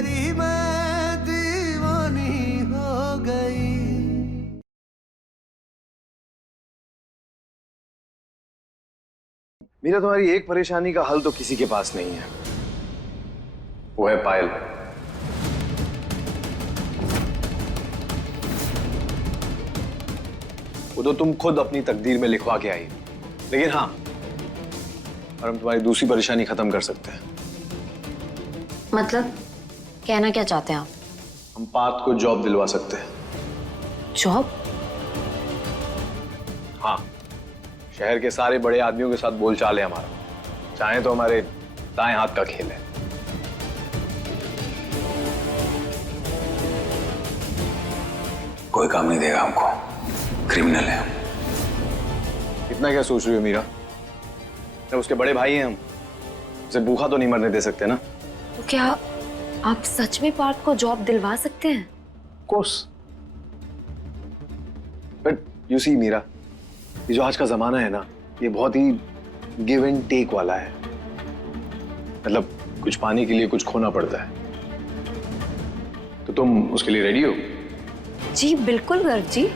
तेरी मैं दीवानी हो गई। मीरा, तुम्हारी एक परेशानी का हल तो किसी के पास नहीं है, वो है पायल। वो तो तुम खुद अपनी तकदीर में लिखवा के आई, लेकिन हाँ, और हम तुम्हारी दूसरी परेशानी खत्म कर सकते हैं। मतलब कहना क्या चाहते हैं आप? हम पार्थ को जॉब दिलवा सकते हैं। जॉब? हाँ, शहर के सारे बड़े आदमियों के साथ बोलचाल है हमारा, चाहे तो हमारे दाएं हाथ का खेल है। कोई काम नहीं देगा हमको, क्रिमिनल है हम। इतना क्या सोच रही हो मीरा? उसके बड़े भाई हैं हम, उसे भूखा तो नहीं मरने दे सकते ना। तो क्या आप सच में पार्थ को जॉब दिलवा सकते हैं? Course, but you see Meera, ये जो आज का जमाना है ना, ये बहुत ही गिव एंड टेक वाला है। मतलब कुछ पाने के लिए कुछ खोना पड़ता है। तो तुम उसके लिए रेडी हो? जी बिल्कुल गर्ग जी,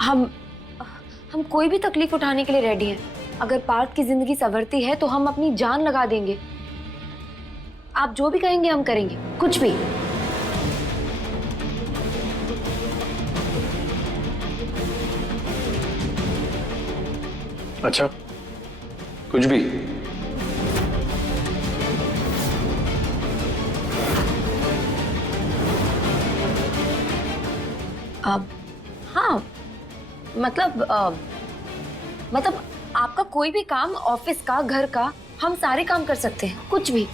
हम कोई भी तकलीफ उठाने के लिए रेडी हैं। अगर पार्थ की जिंदगी संवरती है तो हम अपनी जान लगा देंगे। आप जो भी कहेंगे हम करेंगे, कुछ भी। अच्छा, कुछ भी? हाँ, मतलब आपका कोई भी काम, ऑफिस का, घर का, हम सारे काम कर सकते हैं, कुछ भी।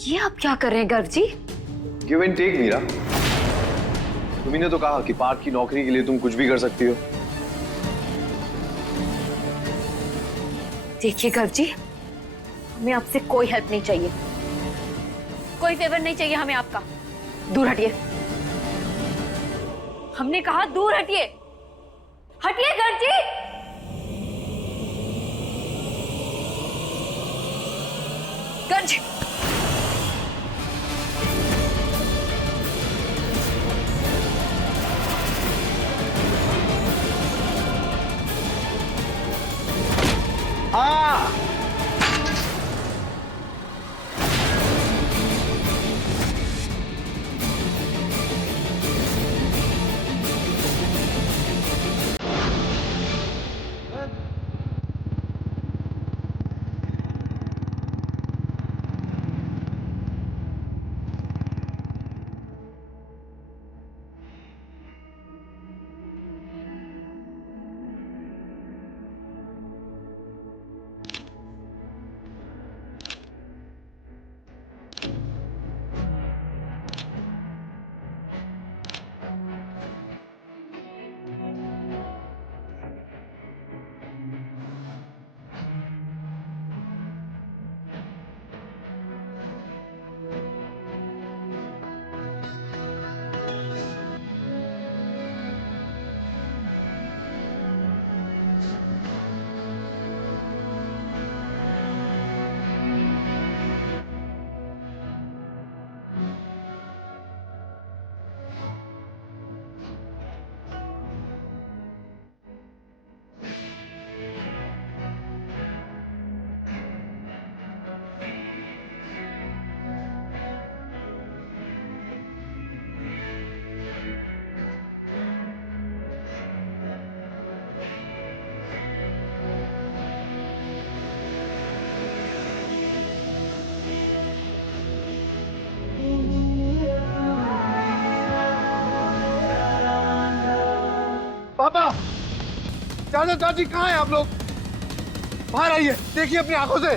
ये आप क्या कर रहे हैं Garg ji? Give and take Meera. तुम्ही ने तो कहा कि पार्थ की नौकरी के लिए तुम कुछ भी कर सकती हो। देखिए गर्ग जी, हमें आपसे कोई हेल्प नहीं चाहिए, कोई फेवर नहीं चाहिए हमें आपका। दूर हटिए, हमने कहा दूर हटिए। हटिए गर्ग जी। गर्ग जी, हाँ, पापा, चाचा चाची कहाँ हैं आप लोग? बाहर आइए, देखिए अपनी आंखों से।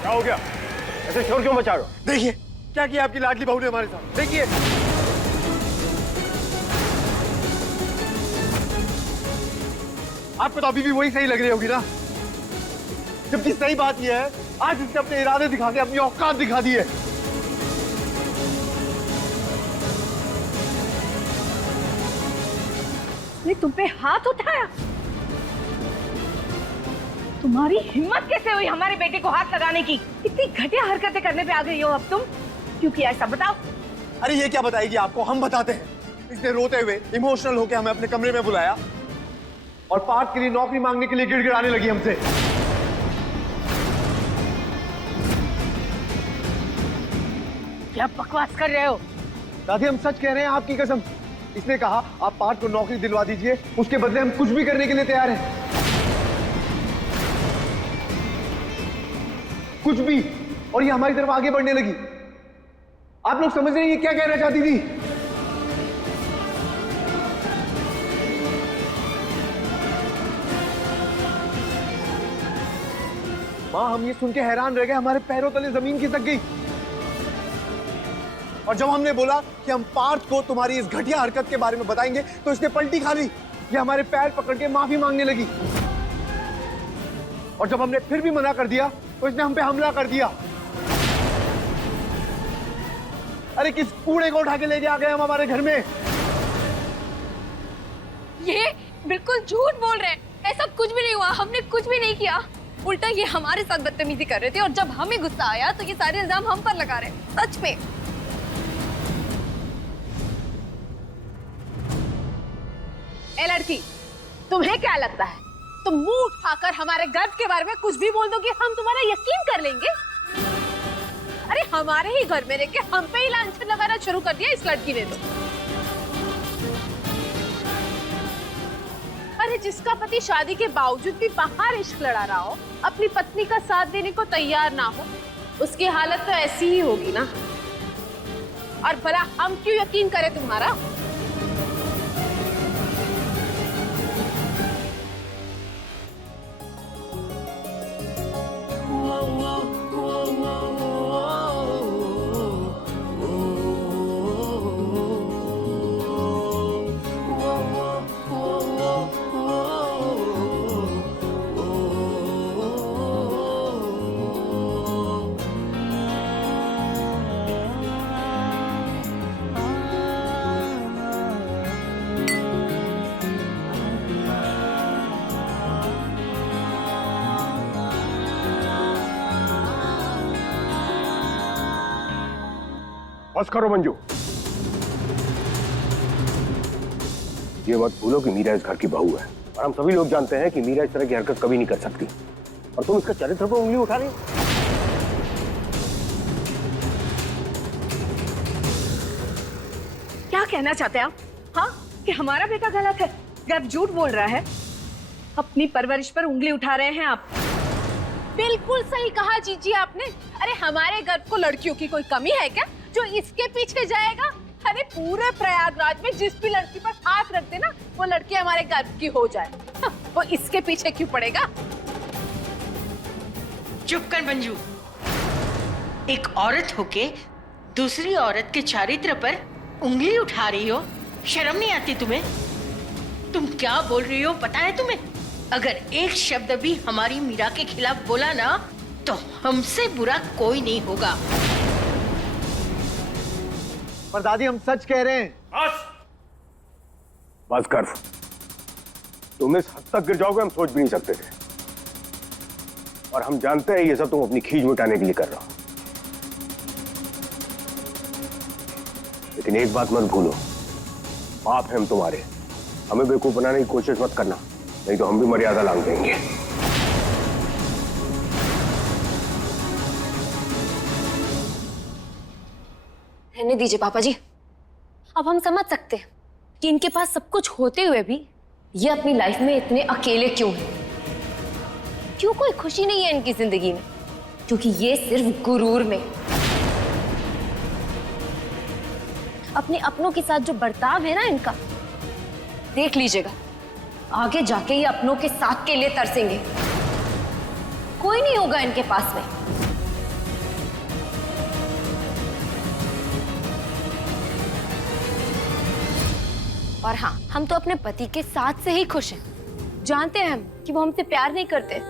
क्या हो गया? ऐसे शोर क्यों मचा रहे हो? देखिए क्या किया आपकी लाडली बहू ने हमारे साथ, देखिए। आपको तो अभी भी वही सही लग रही होगी ना, जबकि सही बात यह है आज इसने अपने इरादे दिखा के अपनी औकात दिखा दी है। ने तुम पे हाथ उठाया? तुम्हारी हिम्मत कैसे हुई हमारे बेटे को हाथ लगाने की? इतनी घटिया हरकतें करने पे आ गई हो अब तुम। क्यों किया ऐसा, बताओ। अरे ये क्या बताएगी आपको, हम बताते हैं। इसने रोते हुए इमोशनल होकर हमें अपने कमरे में बुलाया और पार्थ के लिए नौकरी मांगने के लिए गिड़गिड़ाने लगी हमसे। क्या बकवास कर रहे हो? दादी हम सच कह रहे हैं, आपकी कसम। इसने कहा आप पार्थ को नौकरी दिलवा दीजिए, उसके बदले हम कुछ भी करने के लिए तैयार हैं। कुछ भी। और ये हमारी तरफ आगे बढ़ने लगी। आप लोग समझ रहे हैं ये क्या कहना चाहती थी? मां, हम ये सुन के हैरान रह गए, हमारे पैरों तले जमीन खिसक गई। और जब हमने बोला कि हम पार्थ को तुम्हारी इस घटिया हरकत के बारे में बताएंगे तो इसने पलटी खा ली। ये हमारे पैर पकड़ के माफी मांगने लगी। और जब हमने फिर भी मना कर दिया तो इसने हम पे हमला कर दिया। अरे किस कूड़े को उठा के लेके आ गए हम हमारे घर में। ये बिल्कुल झूठ बोल रहे हैं। ऐसा कुछ भी नहीं हुआ, हमने कुछ भी नहीं किया। उल्टा ये हमारे साथ बदतमीजी कर रहे थे और जब हमें गुस्सा आया तो ये सारे इल्जाम हम पर लगा रहे हैं। सच में। ए लड़की, तुम्हें क्या लगता है तुम मुंह उठाकर हमारे गर्व के बारे में कुछ भी बोल दोगे हम तुम्हारा यकीन कर लेंगे? अरे हमारे ही घर में रह के हम पे ही लांछन लगाना शुरू कर दिया इस लड़की ने तो। अरे जिसका पति शादी के बावजूद भी बाहर इश्क लड़ा रहा हो, अपनी पत्नी का साथ देने को तैयार ना हो, उसकी हालत तो ऐसी ही होगी ना। और भला हम क्यों यकीन करें तुम्हारा? बस करो मंजू। ये मत भूलो कि मीरा इस घर की बहू है और हम सभी लोग जानते हैं कि मीरा इस तरह की हरकत कभी नहीं कर सकती। और तुम इसका चरित्र पर उंगली उठा रही हो। क्या कहना चाहते हैं आप? हाँ, कि हमारा बेटा गलत है, गर्भ झूठ बोल रहा है, अपनी परवरिश पर उंगली उठा रहे हैं आप। बिल्कुल सही कहा जीजी आपने। अरे हमारे गर्भ को लड़कियों की कोई कमी है क्या जो इसके पीछे जाएगा? अरे पूरे प्रयागराज में जिस भी लड़की पर हाथ रख देना वो लड़की हमारे गर्भ की हो जाए, वो इसके पीछे क्यों पड़ेगा? चुप कर मंजू। एक औरत होके दूसरी औरत के चारित्र पर उंगली उठा रही हो, शर्म नहीं आती तुम्हें? तुम क्या बोल रही हो पता है तुम्हें? अगर एक शब्द भी हमारी मीरा के खिलाफ बोला ना तो हमसे बुरा कोई नहीं होगा। पर दादी हम सच कह रहे हैं। बस कर। तुम इस हद तक गिर जाओगे हम सोच भी नहीं सकते थे। और हम जानते हैं ये सब तुम अपनी खींच मिटाने के लिए कर रहे हो। लेकिन एक बात मत भूलो, पाप है हम तुम्हारे। हमें बेवकूफ बनाने की कोशिश मत करना, नहीं तो हम भी मर्यादा लांघ देंगे। रहने दीजिए पापा जी। अब हम समझ सकते हैं कि इनके पास सब कुछ होते हुए भी ये अपनी लाइफ में इतने अकेले क्यों हैं। क्यों कोई खुशी नहीं है इनकी जिंदगी में? क्योंकि ये सिर्फ गुरूर में, अपने अपनों के साथ जो बर्ताव है ना इनका, देख लीजिएगा आगे जाके ये अपनों के साथ के लिए तरसेंगे। कोई नहीं होगा इनके पास में। और हाँ, हम तो अपने पति के साथ से ही खुश हैं। जानते हैं हम कि वो हमसे प्यार नहीं करते,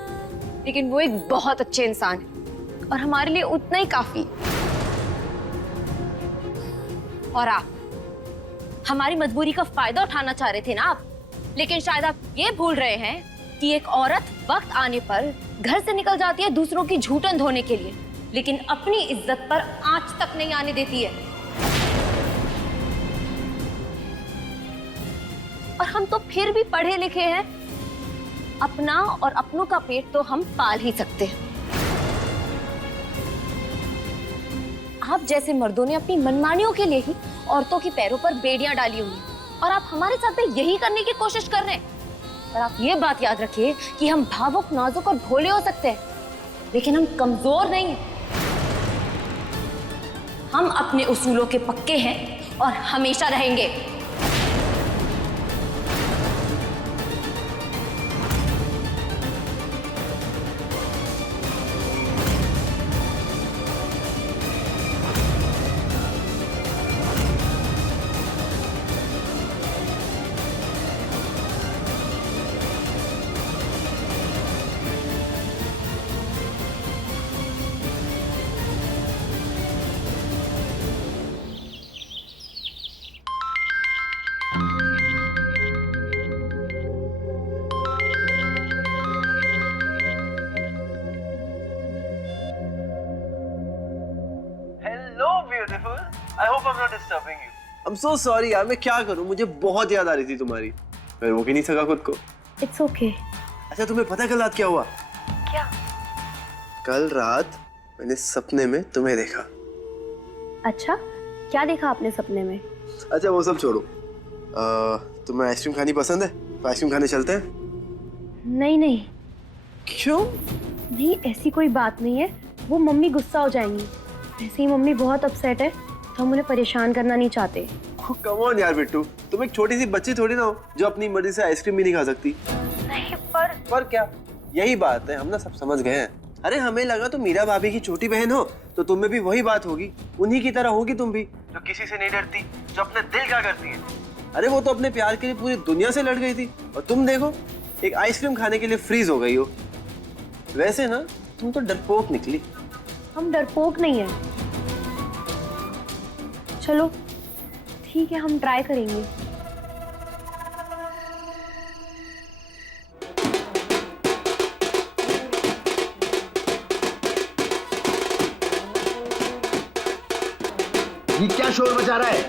लेकिन वो एक बहुत अच्छे इंसान है और हमारे लिए उतना ही काफी। और आप हमारी मजबूरी का फायदा उठाना चाह रहे थे ना आप? लेकिन शायद आप ये भूल रहे हैं कि एक औरत वक्त आने पर घर से निकल जाती है दूसरों की झूठन धोने के लिए, लेकिन अपनी इज्जत पर आंच तक नहीं आने देती है। और हम तो फिर भी पढ़े लिखे हैं, अपना और अपनों का पेट तो हम पाल ही सकते हैं। आप जैसे मर्दों ने अपनी मनमानियों के लिए ही औरतों की पैरों पर बेड़ियां डाली हुई हैं, और आप हमारे साथ भी यही करने की कोशिश कर रहे हैं। पर आप ये बात याद रखिए कि हम भावुक, नाजुक और भोले हो सकते हैं, लेकिन हम कमजोर नहीं हैं। हम अपने उसूलों के पक्के हैं और हमेशा रहेंगे। I hope I'm not disturbing you. I'm so sorry यार, मैं क्या करूं, मुझे बहुत याद आ रही थी तुम्हारी, मैं रोक ही नहीं सका खुद को। It's okay. अच्छा तुम्हें पता कल रात क्या हुआ? क्या? कल रात मैंने सपने में तुम्हें देखा। अच्छा, क्या देखा आपने सपने में? अच्छा वो सब छोड़ो, तुम्हें आइसक्रीम खानी पसंद है? तो आइसक्रीम खाने चलते हैं? नहीं नहीं। क्यों? नहीं, ऐसी कोई बात नहीं है, वो मम्मी गुस्सा हो जाएंगी। वैसे ही मम्मी बहुत अपसेट है, तो हम उन्हें परेशान करना नहीं चाहते। कम ऑन यार बिट्टू, तुम एक छोटी सी बच्ची थोड़ी ना हो जो अपनी मर्जी से आइसक्रीम भी नहीं खा सकती। नहीं पर क्या? यही बात है, हम ना सब समझ गए हैं। अरे हमें लगा तो मीरा भाभी की छोटी बहन हो, तो तुम में भी वही बात होगी, उन्हीं की तरह होगी तुम भी, जो किसी से नहीं डरती, जो अपने दिल का करती है। अरे वो तो अपने प्यार के लिए पूरी दुनिया से लड़ गई थी, और तुम देखो एक आइसक्रीम खाने के लिए फ्रीज हो गई हो। वैसे ना तुम तो डरपोक निकली। हम डरपोक नहीं है। चलो ठीक है, हम ट्राई करेंगे। ये क्या शोर मचा रहा है?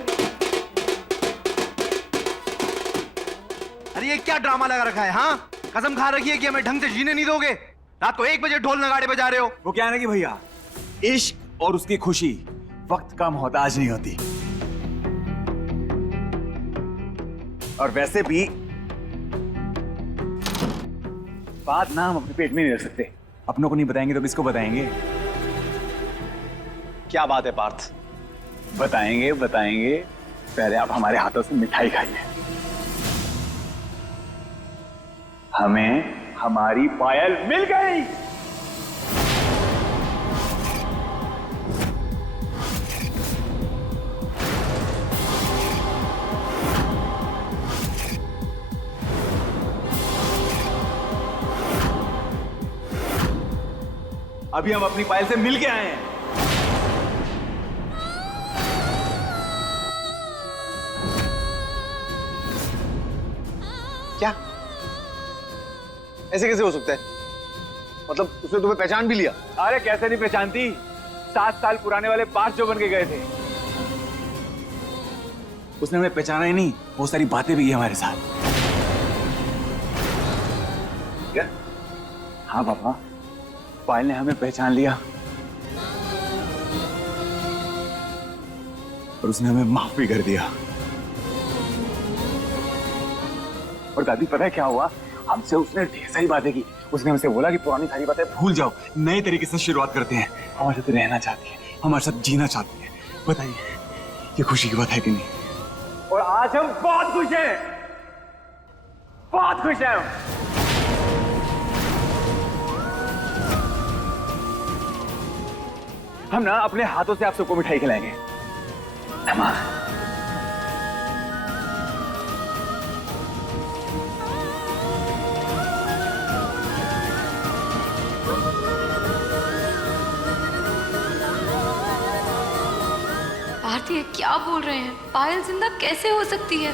अरे ये क्या ड्रामा लगा रखा है? हाँ, कसम खा रखी है कि हमें ढंग से जीने नहीं दोगे। रात को 1 बजे ढोल नगाड़े बजा रहे हो। वो क्या है ना कि भैया, इश्क और उसकी खुशी वक्त का मोहताज नहीं होती। और वैसे भी बात ना हम अपने पेट में नहीं रख सकते। अपनों को नहीं बताएंगे तो किसको बताएंगे? क्या बात है पार्थ? बताएंगे बताएंगे, पहले आप हमारे हाथों से मिठाई खाइए। हमें हमारी पायल मिल गई। अभी हम अपनी पायल से मिल के आए हैं। क्या? ऐसे कैसे हो सकता है? मतलब उसने तुम्हें पहचान भी लिया? अरे कैसे नहीं पहचानती, 7 साल पुराने वाले पार्थ जो बन के गए थे। उसने हमें पहचाना ही नहीं, बहुत सारी बातें भी की हमारे साथ। क्या? हाँ पापा, पायल ने हमें पहचान लिया और उसने हमें माफ भी कर दिया। और दादी पता है क्या हुआ? हमसे उसने ढेर सारी बातें की। उसने हमसे बोला कि पुरानी सारी बातें भूल जाओ, नए तरीके से शुरुआत करते हैं। हमारे साथ रहना चाहती है, हमारे साथ जीना चाहती है। बताइए, ये खुशी की बात है कि नहीं? और आज हम बहुत खुश हैं, बहुत खुश हैं। हम ना अपने हाथों से आप सबको मिठाई खिलाएंगे। भारती ये क्या बोल रहे हैं? पायल जिंदा कैसे हो सकती है?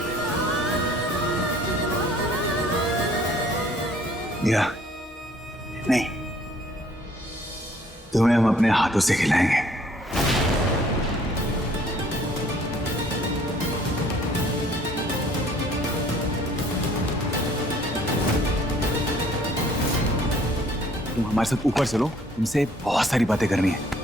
मीरा, नहीं, तुम्हें हम अपने हाथों से खिलाएंगे। तुम हमारे साथ ऊपर चलो, तुमसे बहुत सारी बातें करनी है।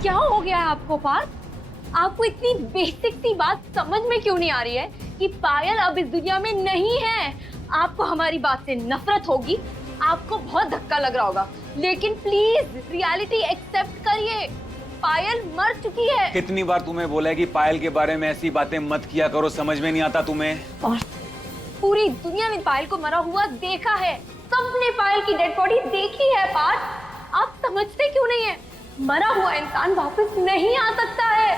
क्या हो गया है आपको पार्थ? आपको इतनी बेसिक सी बात समझ में क्यों नहीं आ रही है कि पायल अब इस दुनिया में नहीं है? आपको हमारी बात से नफरत होगी, आपको बहुत धक्का लग रहा होगा, लेकिन प्लीज रियलिटी एक्सेप्ट करिए। पायल मर चुकी है। कितनी बार तुम्हें बोला है कि पायल के बारे में ऐसी बातें मत किया करो, समझ में नहीं आता तुम्हें? और पूरी दुनिया में पायल को मरा हुआ देखा है, सबने पायल की डेड बॉडी देखी है पार्थ। आप समझते क्यों नहीं है? मरा हुआ इंसान वापस नहीं आ सकता है।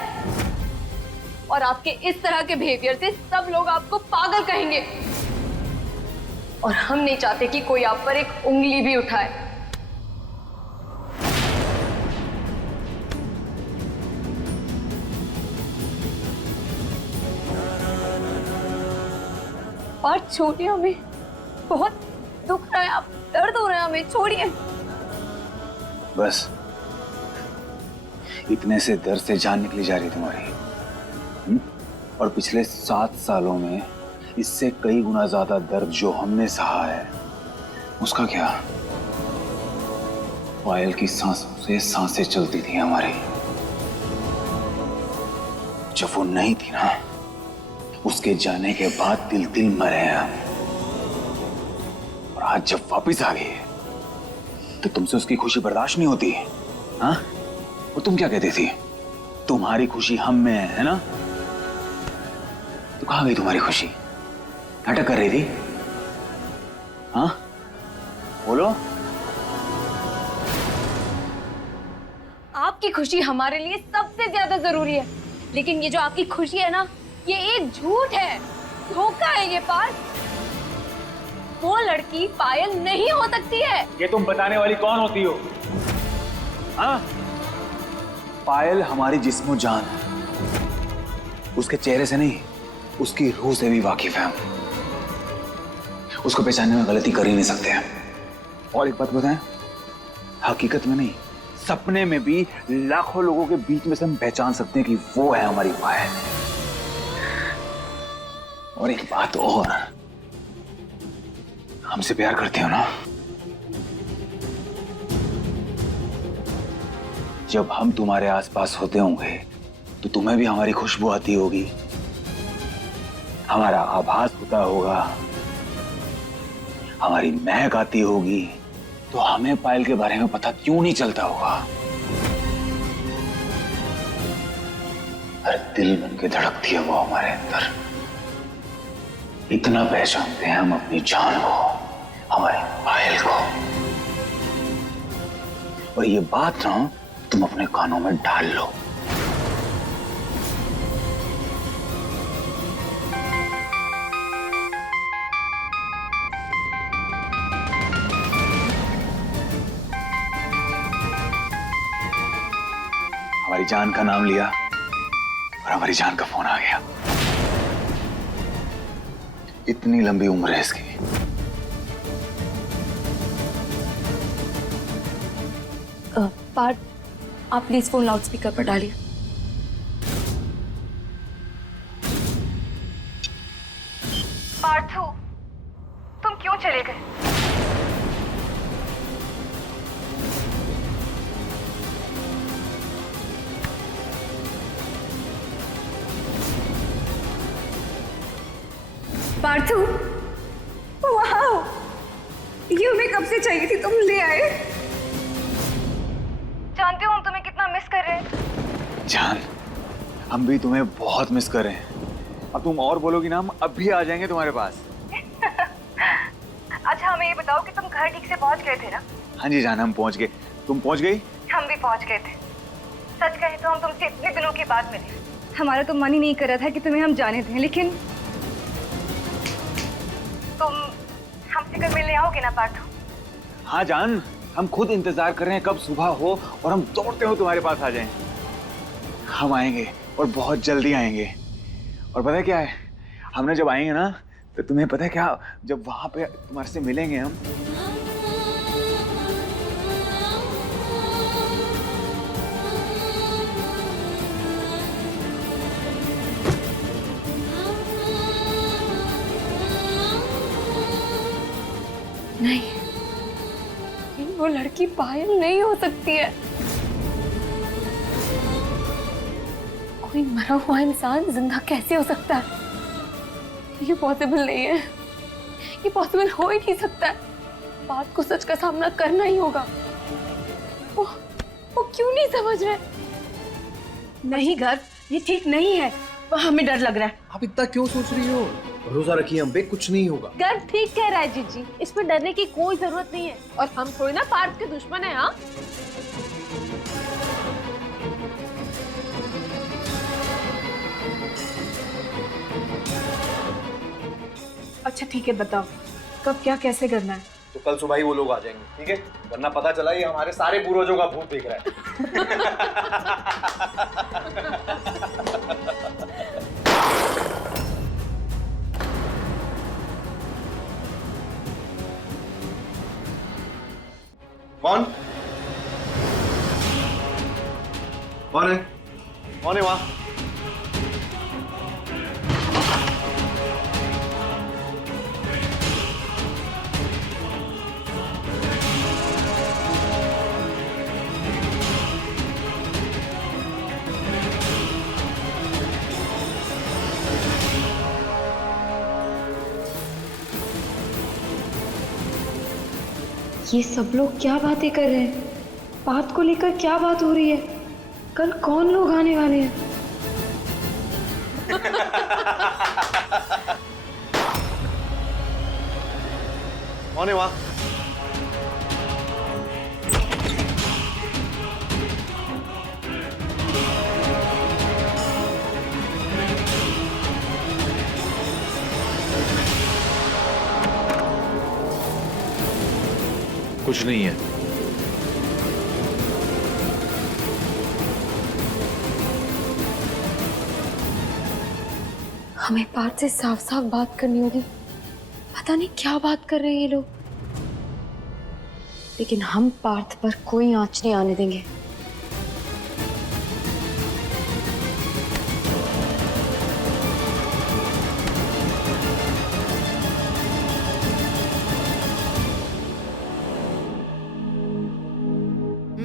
और आपके इस तरह के बिहेवियर से सब लोग आपको पागल कहेंगे, और हम नहीं चाहते कि कोई आप पर एक उंगली भी उठाए। और छोड़िए हमें, बहुत दुख रहा है, आप दर्द हो रहा है, हमें छोड़िए। बस इतने से दर्द से जान निकली जा रही तुम्हारी। और पिछले 7 सालों में इससे कई गुना ज्यादा दर्द जो हमने सहा है, उसका क्या? पायल की सांसों से सांसें चलती थी हमारी। जब वो नहीं थी ना, उसके जाने के बाद दिल दिल मरे हैं हम। और आज जब वापिस आ गई तो तुमसे उसकी खुशी बर्दाश्त नहीं होती, हाँ? और तुम क्या कहती थी? तुम्हारी खुशी हम में है ना? तो कहाँ गई तुम्हारी खुशी? नाटक कर रही थी, हाँ? बोलो। आपकी खुशी हमारे लिए सबसे ज्यादा जरूरी है, लेकिन ये जो आपकी खुशी है ना, ये एक झूठ है, धोखा है ये पार्थ। वो लड़की पायल नहीं हो सकती है। ये तुम बताने वाली कौन होती हो? हाँ? पायल हमारी जिस्मो जान है। उसके चेहरे से नहीं, उसकी रूह से भी वाकिफ है हम। उसको पहचानने में गलती कर ही नहीं सकते हैं। और एक बात बताएं, हकीकत में नहीं, सपने में भी लाखों लोगों के बीच में से हम पहचान सकते हैं कि वो है हमारी पायल। और एक बात और, हमसे प्यार करते हो ना? जब हम तुम्हारे आसपास होते होंगे तो तुम्हें भी हमारी खुशबू आती होगी, हमारा आभास होता होगा, हमारी महक आती होगी, तो हमें पायल के बारे में पता क्यों नहीं चलता होगा? हर दिल बन के धड़कती है वो हमारे अंदर। इतना पहचानते हैं हम अपनी जान को, हमारी पायल को। और ये बात ना तुम अपने कानों में डाल लो। हमारी जान का नाम लिया और हमारी जान का फोन आ गया। इतनी लंबी उम्र है इसकी। पार्थ, आप प्लीज फोन लाउड स्पीकर पर डालिए। पार्थू, तुम क्यों चले गए? पार्थू, वाह, ये हमें कब से चाहिए थी, तुम ले आए। जानते हो हम तुम्हें कितना मिस कर रहे हैं। जान, हम भी तुम्हें बहुत मिस कर रहे हैं। अब तुम और बोलोगी ना, हम अब भी आ जाएंगे तुम्हारे पास। अच्छा हमें ये बताओ कि तुम घर ठीक से पहुंच गए थे ना? हाँ जी जान, हम पहुंच गए। तुम पहुंच गई? हम भी पहुंच गए थे। सच कहे तो हम तुमसे इतने दिनों के बाद मिले। हमारा तो मन ही नहीं कर रहा था कि तुम्हें हम जाने दें, लेकिन तुम हमसे कल मिलने आओगे ना पार्थू? हाँ जान, हम खुद इंतजार कर रहे हैं कब सुबह हो और हम दौड़ते हो तुम्हारे पास आ जाएं। हम आएंगे और बहुत जल्दी आएंगे। और पता है क्या है, हमने जब आएंगे ना तो तुम्हें पता है क्या, जब वहां पे तुम्हारे से मिलेंगे हम, नहीं, वो लड़की पायल नहीं हो सकती है। कोई मरा हुआ इंसान जिंदा कैसे हो सकता है? ये पॉसिबल नहीं है, ये पॉसिबल हो ही नहीं सकता है। बात को सच का सामना करना ही होगा। वो क्यों नहीं समझ रहे? नहीं गर्व, ये ठीक नहीं है। हमें डर लग रहा है। आप इतना क्यों सोच रही हो? भरोसा रखिए हम पे, कुछ नहीं होगा। गर्व ठीक कह रहा है जीजी, इसमें डरने की कोई जरूरत नहीं है। और हम थोड़ी ना पार्थ के दुश्मन है। हाँ, अच्छा ठीक है, बताओ कब क्या कैसे करना है? तो कल सुबह ही वो लोग आ जाएंगे, ठीक है? वरना पता चला ये हमारे सारे पूर्वजों का भूत देख रहा है। कौन? कौन है? कौन है वहां? ये सब लोग क्या बातें कर रहे हैं? पार्थ को लेकर क्या बात हो रही है? कल कौन लोग आने वाले हैं? कौन है वहां? कुछ नहीं है। हमें पार्थ से साफ साफ बात करनी होगी। पता नहीं क्या बात कर रहे हैं ये लोग, लेकिन हम पार्थ पर कोई आंच नहीं आने देंगे।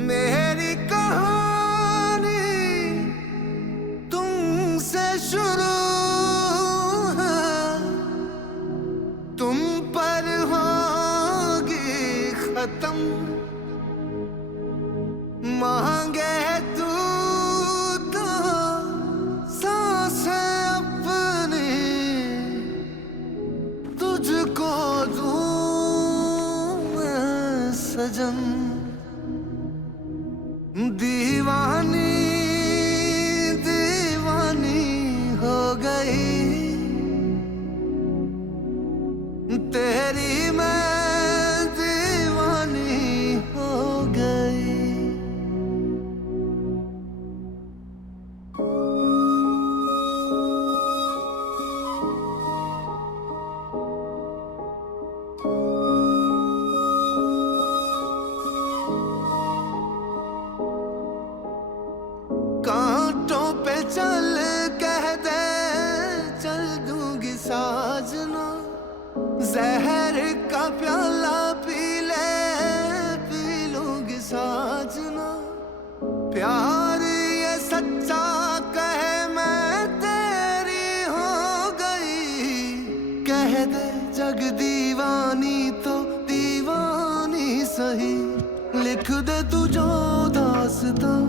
मेरी कहानी तुमसे शुरू है, तुम पर होगी खत्म। मांगे तू तो सांसें अपनी, तुझको दूं मैं सजन। दीवानी दीवानी हो गई तेरी, मैं दीवानी हो गई। कांटों पे चल कह दे, चल दूंगी साजना। जहर का प्याला पी ले, पी लूंगी साजना। प्यार ये सच्चा कहे मैं तेरी हो गई। कह दे जग दीवानी तो दीवानी सही। लिख दे तू जो दास्तां,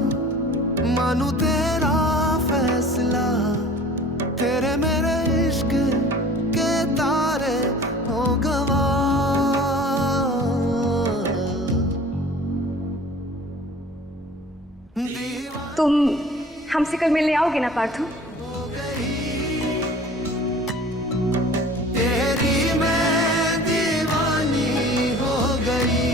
मानू तेरा फैसला। तेरे मेरे इश्क के तारे हो गवा। तुम हमसे कल मिलने आओगे ना पार्थू? तेरी मैं दीवानी हो गई।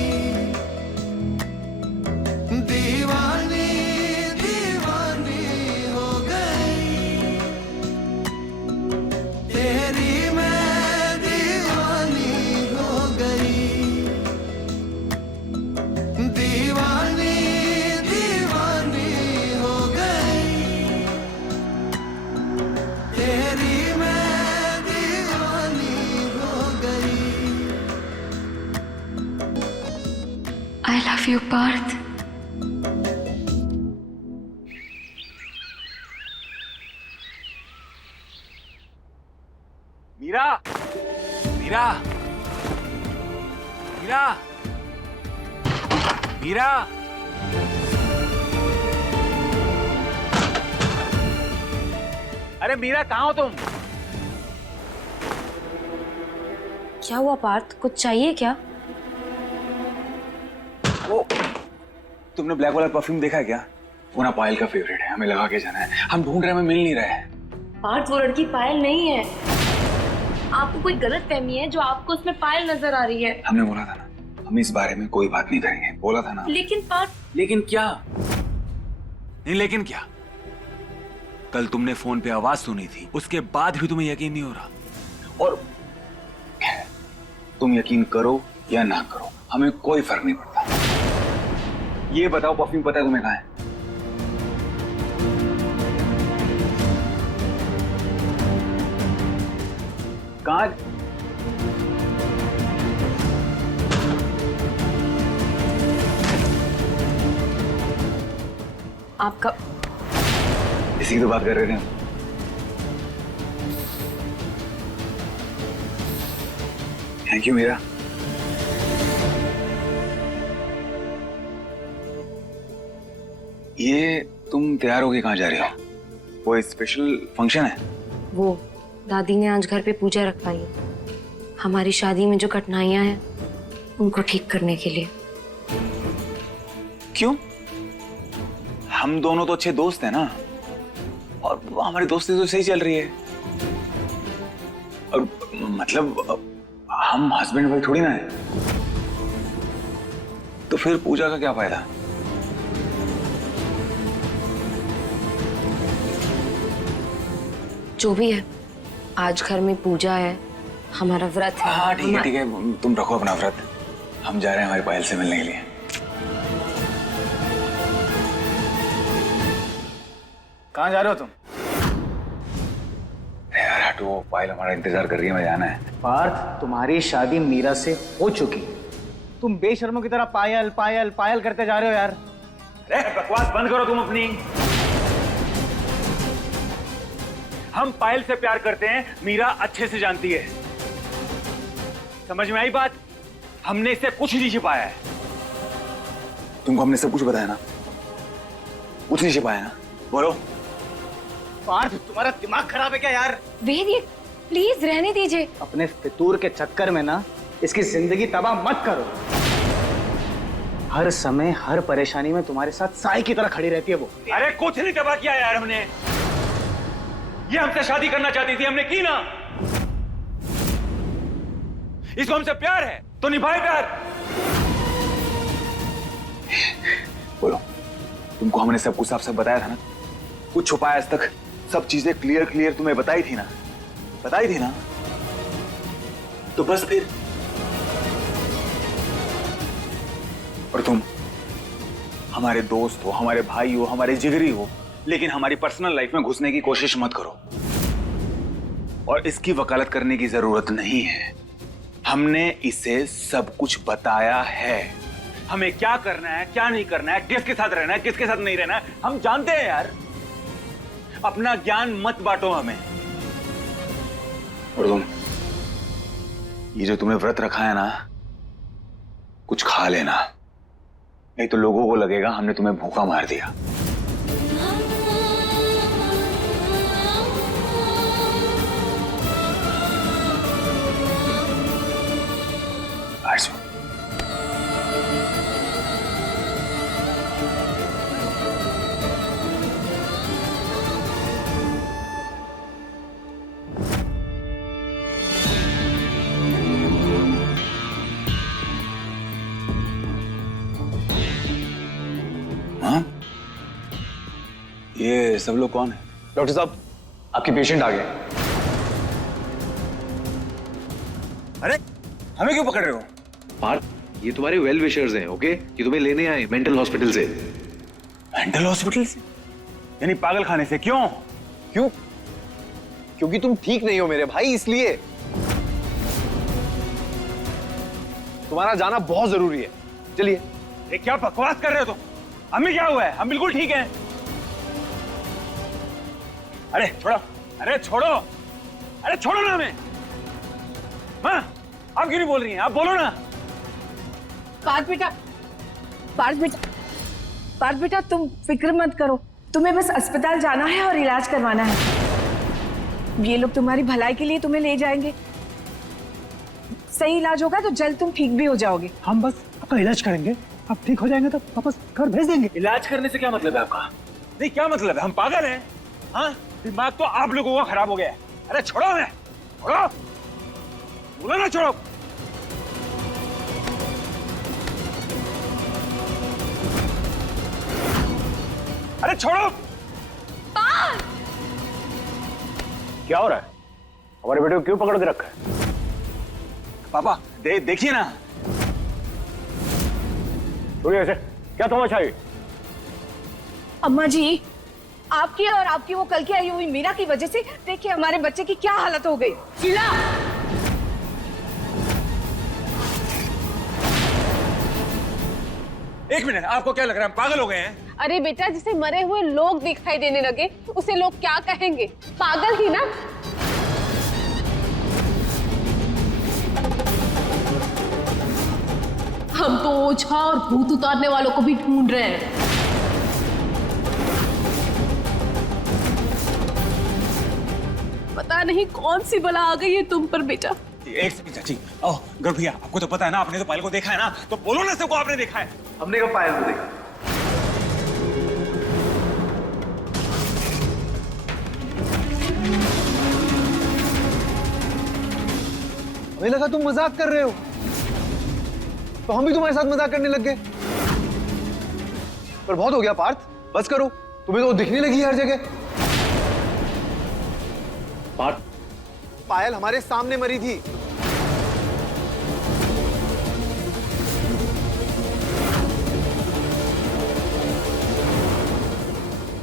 I love you Parth. Meera, Meera, Meera, Meera. अरे मीरा, कहाँ हो तुम? क्या हुआ पार्थ, कुछ चाहिए क्या? वो तुमने ब्लैक वाला परफ्यूम देखा है क्या? वो ना पायल का फेवरेट है, हमें लगा के जाना है। हम ढूंढ रहे हैं, हमें मिल नहीं रहा है। पार्थ, वो लड़की पायल नहीं है। आपको कोई गलत फहमी है जो आपको उसमें पायल नजर आ रही है। हमने बोला था ना, हम इस बारे में कोई बात नहीं करेंगे, बोला था ना। लेकिन पार्थ। लेकिन क्या? नहीं लेकिन क्या? कल तुमने फोन पे आवाज सुनी थी, उसके बाद भी तुम्हें यकीन नहीं हो रहा। और तुम यकीन करो या ना करो, हमें कोई फर्क नहीं पड़ता। ये बताओ, परफ्यूम पता है तुम्हें कहाँ है? कहाँ? आपका इसी की तो बात कर रहे थे हम। Thank you Meera. ये तुम तैयार होके कहाँ जा रहे हो? कोई स्पेशल फंक्शन है? वो दादी ने आज घर पे पूजा रखवाई है, हमारी शादी में जो कठिनाइयां हैं उनको ठीक करने के लिए। क्यों? हम दोनों तो अच्छे दोस्त हैं ना, और हमारी दोस्ती तो सही चल रही है। और मतलब हम हस्बैंड वाइफ थोड़ी ना है, तो फिर पूजा का क्या फायदा? जो भी है, आज घर में पूजा है, हमारा व्रत है। हाँ ठीक है ठीक है, तुम रखो अपना व्रत, हम जा रहे हैं हमारी पायल से मिलने के लिए। कहाँ जा रहे हो तुम? यार हटो, पायल हमारा इंतजार कर रही है, हमें जाना है। पार्थ, तुम्हारी शादी मीरा से हो चुकी, तुम बेशर्मों की तरह पायल पायल पायल करते जा रहे हो यार। अरे बकवास बंद करो तुम अपनी। हम पायल से प्यार करते हैं, मीरा अच्छे से जानती है। समझ में आई बात? हमने इससे कुछ नहीं छिपाया है। तुमको हमने सब कुछ बताया ना? कुछ नहीं छिपाया ना? बोलो। पार्थ, तुम्हारा दिमाग खराब है क्या यार? वेद, ये प्लीज रहने दीजिए। अपने फितूर के चक्कर में ना इसकी जिंदगी तबाह मत करो। हर समय हर परेशानी में तुम्हारे साथ साई की तरह खड़ी रहती है वो। अरे कुछ नहीं तबाह किया यार हमने। ये हमसे शादी करना चाहती थी, हमने की ना। इसको हमसे प्यार है तो निभाए प्यार। बोलो, तुमको हमने सब कुछ साफ साफ बताया था ना? कुछ छुपाया आज तक? सब चीजें क्लियर क्लियर तुम्हें बताई थी ना? बताई थी ना? तो बस फिर। और तुम हमारे दोस्त हो, हमारे भाई हो, हमारे जिगरी हो, लेकिन हमारी पर्सनल लाइफ में घुसने की कोशिश मत करो। और इसकी वकालत करने की जरूरत नहीं है, हमने इसे सब कुछ बताया है। हमें क्या करना है, क्या नहीं करना है, किसके साथ रहना है, किसके साथ नहीं रहना है, हम जानते हैं यार। अपना ज्ञान मत बांटो हमें। और तुम, ये जो तुमने व्रत रखा है ना, कुछ खा लेना, नहीं तो लोगों को लगेगा हमने तुम्हें भूखा मार दिया। हाँ? ये सब लोग कौन है? डॉक्टर साहब, आपके पेशेंट आ गए। अरे हमें क्यों पकड़ रहे हो? पार्थ, ये तुम्हारे वेल विशर्स हैं, ओके? ये तुम्हें लेने आए मेंटल हॉस्पिटल से। मेंटल हॉस्पिटल से? यानी पागल खाने से? क्यों? क्यों? क्योंकि तुम ठीक नहीं हो मेरे भाई, इसलिए। तुम्हारा जाना बहुत जरूरी है। चलिए ये क्या बकवास कर रहे हो तुम? हमें क्या हुआ है? हम बिल्कुल ठीक हैं। अरे छोड़ो, अरे छोड़ो, अरे छोड़ो ना हमें। हाँ, आप क्यों नहीं बोल रही हैं? आप बोलो ना। पार्थ बेटा, पार्थ बेटा, पार्थ बेटा, तुम फिक्र मत करो। तुम्हें बस अस्पताल जाना है और इलाज करवाना है। ये लोग तुम्हारी भलाई के लिए तुम्हें ले जाएंगे। सही इलाज होगा तो जल्द तुम ठीक भी हो जाओगे। हम बस आपका इलाज करेंगे, आप ठीक हो जाएंगे तो वापस घर भेज देंगे। इलाज करने से क्या मतलब है आपका? नहीं, क्या मतलब है? हम पागल हैं? हाँ, दिमाग तो आप लोगों का खराब हो गया है। अरे छोड़ो हमें, छोड़ो, बोलो ना छोड़ो। अरे छोड़ो। क्या हो रहा है? हमारे बेटे को क्यों पकड़ के रखा है? पापा देखिए ना। सुनिए, ऐसे क्या तमाशा है? अम्मा जी, आपकी और आपकी वो कल की आई हुई मीरा की वजह से देखिए हमारे बच्चे की क्या हालत हो गई। शीला, एक मिनट, आपको क्या लग रहा है हम पागल हो गए हैं? अरे बेटा, जिसे मरे हुए लोग दिखाई देने लगे उसे लोग क्या कहेंगे? पागल ही ना। हम तो ओझा और भूत उतारने वालों को भी ढूंढ रहे हैं। पता नहीं कौन सी बला आ गई है तुम पर बेटा। एक सेकंड चाची। ओह गर्भ भैया, आपको तो पता है ना, आपने तो पायल को देखा है ना, तो बोलो ना सबको आपने देखा है। हमने कब पायल को देखा? हमें लगा तुम मजाक कर रहे हो, तो हम भी तुम्हारे साथ मजाक करने लग गए। पर बहुत हो गया पार्थ, बस करो। तुम्हें तो दिखने लगी है हर जगह। पार्थ, पायल हमारे सामने मरी थी।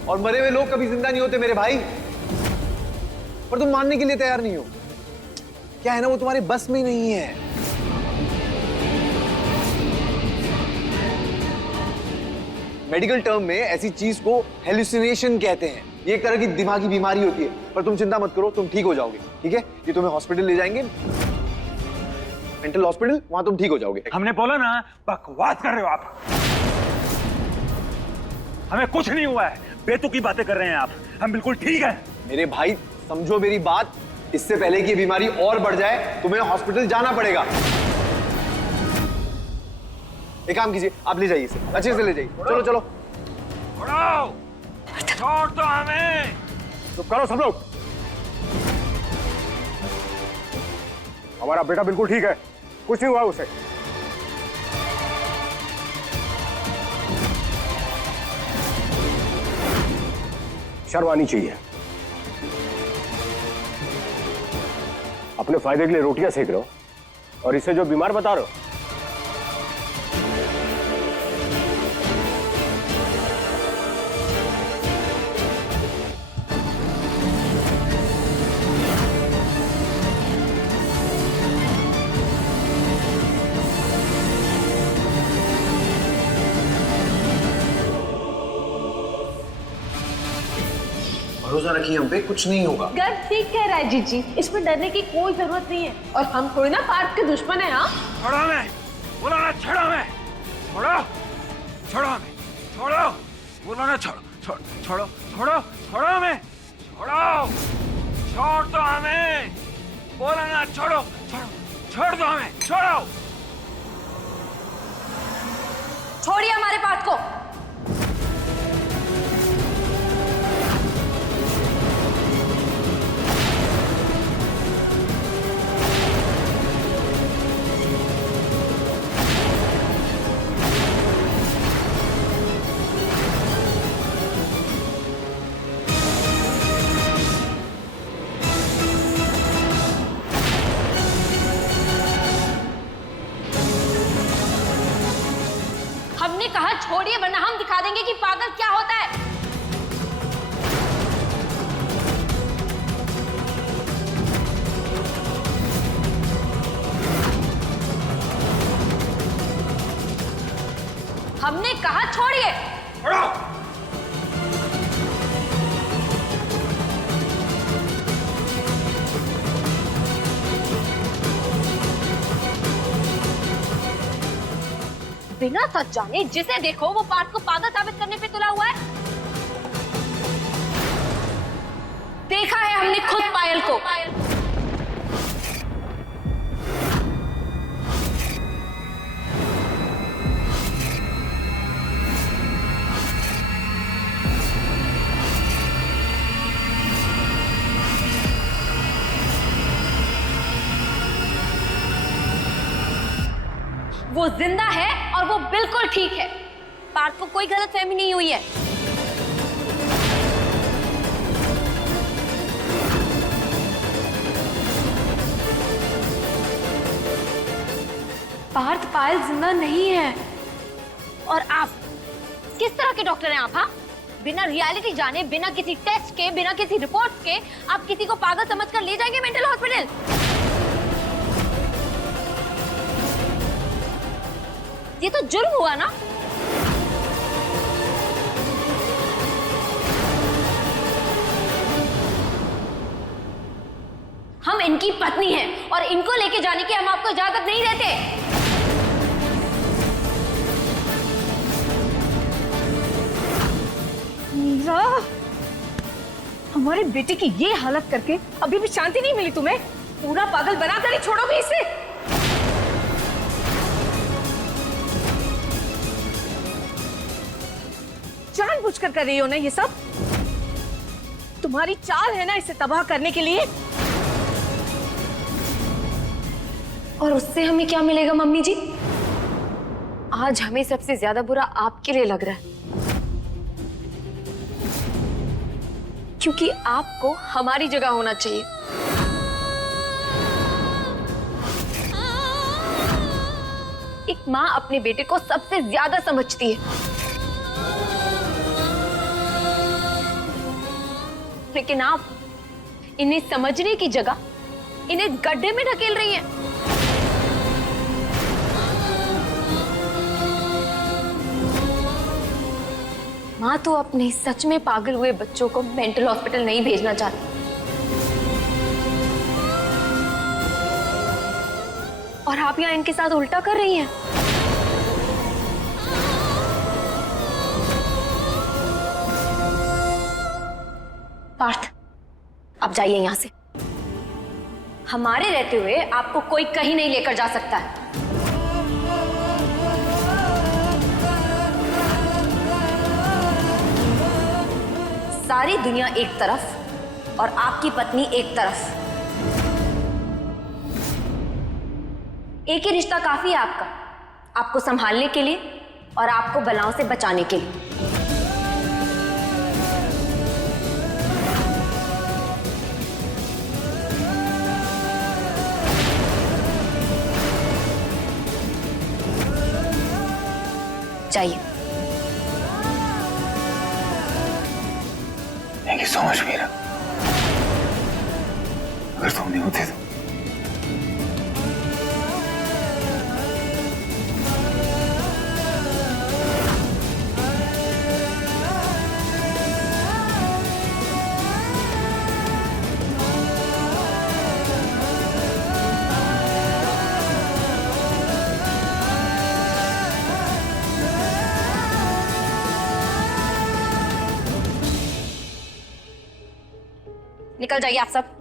और मरे हुए लोग कभी जिंदा नहीं होते मेरे भाई। पर तुम मानने के लिए तैयार नहीं हो। क्या है ना, वो तुम्हारे बस में नहीं है। मेडिकल टर्म में ऐसी चीज को हेलुसिनेशन कहते हैं। ये एक तरह की दिमागी बीमारी होती है। पर तुम चिंता मत करो, तुम ठीक हो जाओगे। ठीक है, ये तुम्हें हॉस्पिटल ले जाएंगे, मेंटल हॉस्पिटल, वहां तुम ठीक हो जाओगे। हमने बोला ना, बकवास कर रहे हो आप। हमें कुछ नहीं हुआ है, बेतुकी बातें कर रहे हैं आप। हम बिल्कुल ठीक है। मेरे भाई समझो मेरी बात, इससे पहले कि ये बीमारी और बढ़ जाए तुम्हें हॉस्पिटल जाना पड़ेगा। एक काम कीजिए, आप ले जाइए इसे, अच्छे से ले जाइए। चलो चलो, छोड़ दो हमें। तो करो सब लोग। हमारा बेटा बिल्कुल ठीक है, कुछ नहीं हुआ उसे। शर्म आनी चाहिए। अपने फायदे के लिए रोटियां सेक रहे हो और इसे जो बीमार बता रहे हो। भरोसा रखिए हम पे, कुछ नहीं होगा। गर्व ठीक कह रहा है जीजी, इसमें डरने की कोई जरूरत नहीं है। और हम थोड़ी ना पार्थ के दुश्मन है। हाँ, छोड़ो हमें, बोलो ना छोड़ो हमें, छोड़ो, छोड़ो हमें, छोड़ो, बोलो ना छोड़ो, छोड़ो, छोड़ो, छोड़ो, छोड़ो हमें, छोड़ो, छोड़ दो हमें, बोलो ना छोड़ो, छोड़ो, छोड़ दो हमें, छोड़ो। छोड़िए हमारे पार्थ को। हमने कहा छोड़िए, वरना हम दिखा देंगे कि पागल क्या होता है। हमने कहा छोड़िए। बिना सच जाने जिसे देखो वो पार्थ को पागल साबित करने पे तुला हुआ है। देखा है हमने खुद पायल को। वो जिंदा है और वो बिल्कुल ठीक है। पार्थ को कोई गलतफहमी नहीं हुई है। पार्थ पायल जिंदा नहीं है। और आप किस तरह के डॉक्टर हैं आप? हाँ, बिना रियलिटी जाने, बिना किसी टेस्ट के, बिना किसी रिपोर्ट्स के आप किसी को पागल समझकर ले जाएंगे मेंटल हॉस्पिटल? ये तो जुर्म हुआ ना। हम इनकी पत्नी हैं और इनको लेके जाने की हम आपको इजाजत नहीं देते। मीरा, हमारे बेटे की ये हालत करके अभी भी शांति नहीं मिली तुम्हें? पूरा पागल बनाकर ही छोड़ोगे इसे? जानबूझकर कर रही हो ना ये सब? तुम्हारी चाल है ना इसे तबाह करने के लिए। और उससे हमें क्या मिलेगा मम्मी जी? आज हमें सबसे ज्यादा बुरा आपके लिए लग रहा है, क्योंकि आपको हमारी जगह होना चाहिए। एक माँ अपने बेटे को सबसे ज्यादा समझती है, लेकिन आप इन्हें समझने की जगह इन्हें गड्ढे में ढकेल रही हैं। माँ तो अपने सच में पागल हुए बच्चों को मेंटल हॉस्पिटल नहीं भेजना चाहती, और आप यहाँ इनके साथ उल्टा कर रही हैं। पार्थ, आप जाइए यहां से। हमारे रहते हुए आपको कोई कहीं नहीं लेकर जा सकता है। सारी दुनिया एक तरफ और आपकी पत्नी एक तरफ। एक ही रिश्ता काफी है आपका, आपको संभालने के लिए और आपको बलाओं से बचाने के लिए। चाहिए। Thank you so much Meera. अगर तुम नहीं होते तो निकल जाइए आप सब।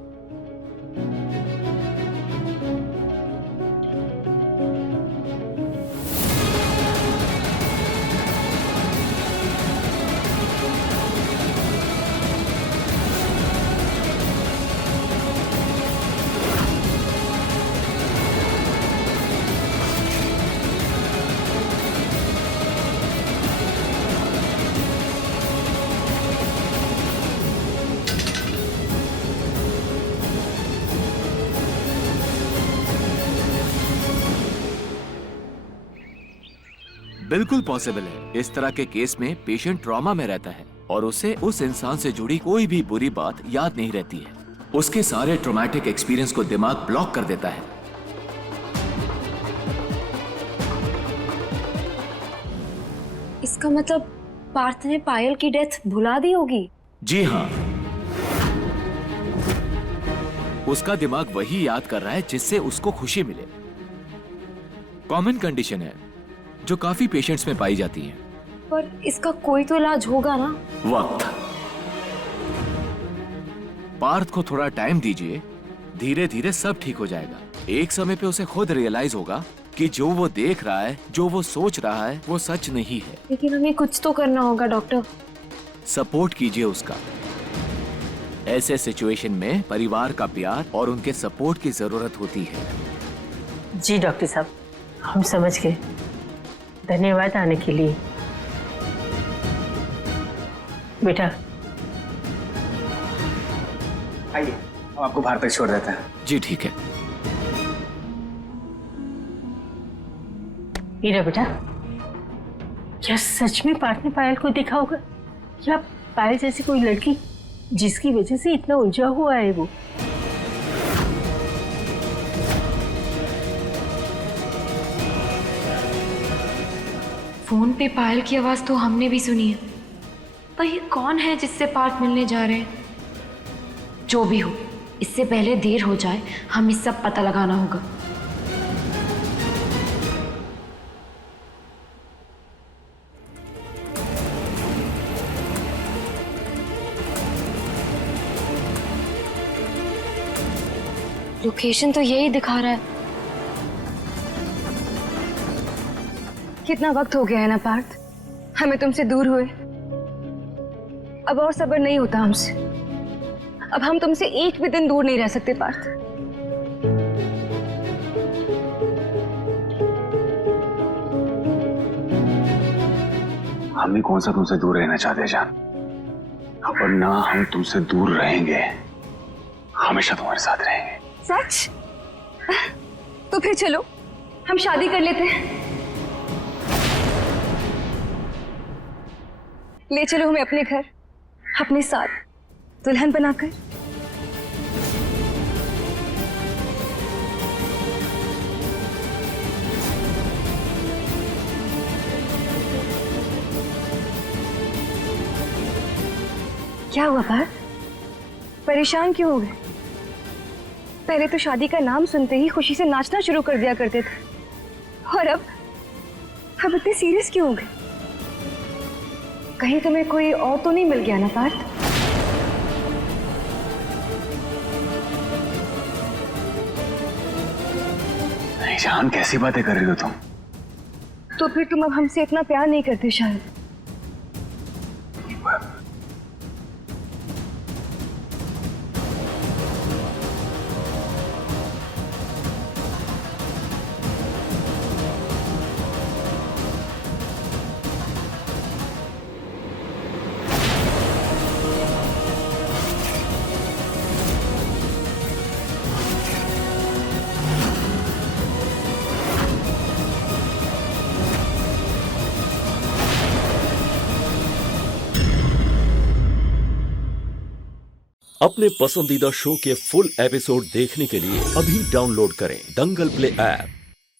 बिल्कुल पॉसिबल है। इस तरह के केस में पेशेंट ट्रॉमा में रहता है और उसे उस इंसान से जुड़ी कोई भी बुरी बात याद नहीं रहती है। उसके सारे ट्रॉमेटिक एक्सपीरियंस को दिमाग ब्लॉक कर देता है। इसका मतलब पार्थ ने पायल की डेथ भुला दी होगी। जी हाँ, उसका दिमाग वही याद कर रहा है जिससे उसको खुशी मिले। कॉमन कंडीशन है जो काफी पेशेंट्स में पाई जाती है। पर इसका कोई तो इलाज होगा ना। वक्त। पार्थ को थोड़ा टाइम दीजिए, धीरे धीरे सब ठीक हो जाएगा। एक समय पे उसे खुद रियलाइज होगा कि जो वो देख रहा है, जो वो सोच रहा है, वो सच नहीं है। लेकिन हमें कुछ तो करना होगा डॉक्टर। सपोर्ट कीजिए उसका। ऐसे सिचुएशन में परिवार का प्यार और उनके सपोर्ट की जरूरत होती है। जी डॉक्टर साहब, हम समझ गए। धन्यवाद आने के लिए। बेटा आइए, हम आपको बाहर तक छोड़ देते हैं। जी ठीक है। मीरा बेटा, क्या सच में पार्थ ने पायल को देखा होगा, या पायल जैसी कोई लड़की जिसकी वजह से इतना उलझा हुआ है वो? फोन पे पायल की आवाज तो हमने भी सुनी है, पर ये कौन है जिससे पार्थ मिलने जा रहे हैं? जो भी हो, इससे पहले देर हो जाए, हमें सब पता लगाना होगा। लोकेशन तो यही दिखा रहा है। कितना वक्त हो गया है ना पार्थ, हमें तुमसे दूर हुए। अब और सब्र नहीं होता हमसे। अब हम तुमसे एक भी दिन दूर नहीं रह सकते पार्थ। हम भी कौन सा तुमसे दूर रहना चाहते हैं जान, और ना हम तुमसे दूर रहेंगे, हमेशा तुम्हारे साथ रहेंगे। सच? तो फिर चलो हम शादी कर लेते हैं। ले चलो हमें अपने घर, अपने साथ दुल्हन बनाकर। क्या हुआ पार्थ, परेशान क्यों हो गए? पहले तो शादी का नाम सुनते ही खुशी से नाचना शुरू कर दिया करते थे, और अब इतने सीरियस क्यों हो गए? कहीं तुम्हें कोई और तो नहीं मिल गया ना पार्थ? नहीं जान, कैसी बातें कर रही हो तुम? तो फिर तुम अब हमसे इतना प्यार नहीं करते शायद। अपने पसंदीदा शो के फुल एपिसोड देखने के लिए अभी डाउनलोड करें दंगल प्ले ऐप।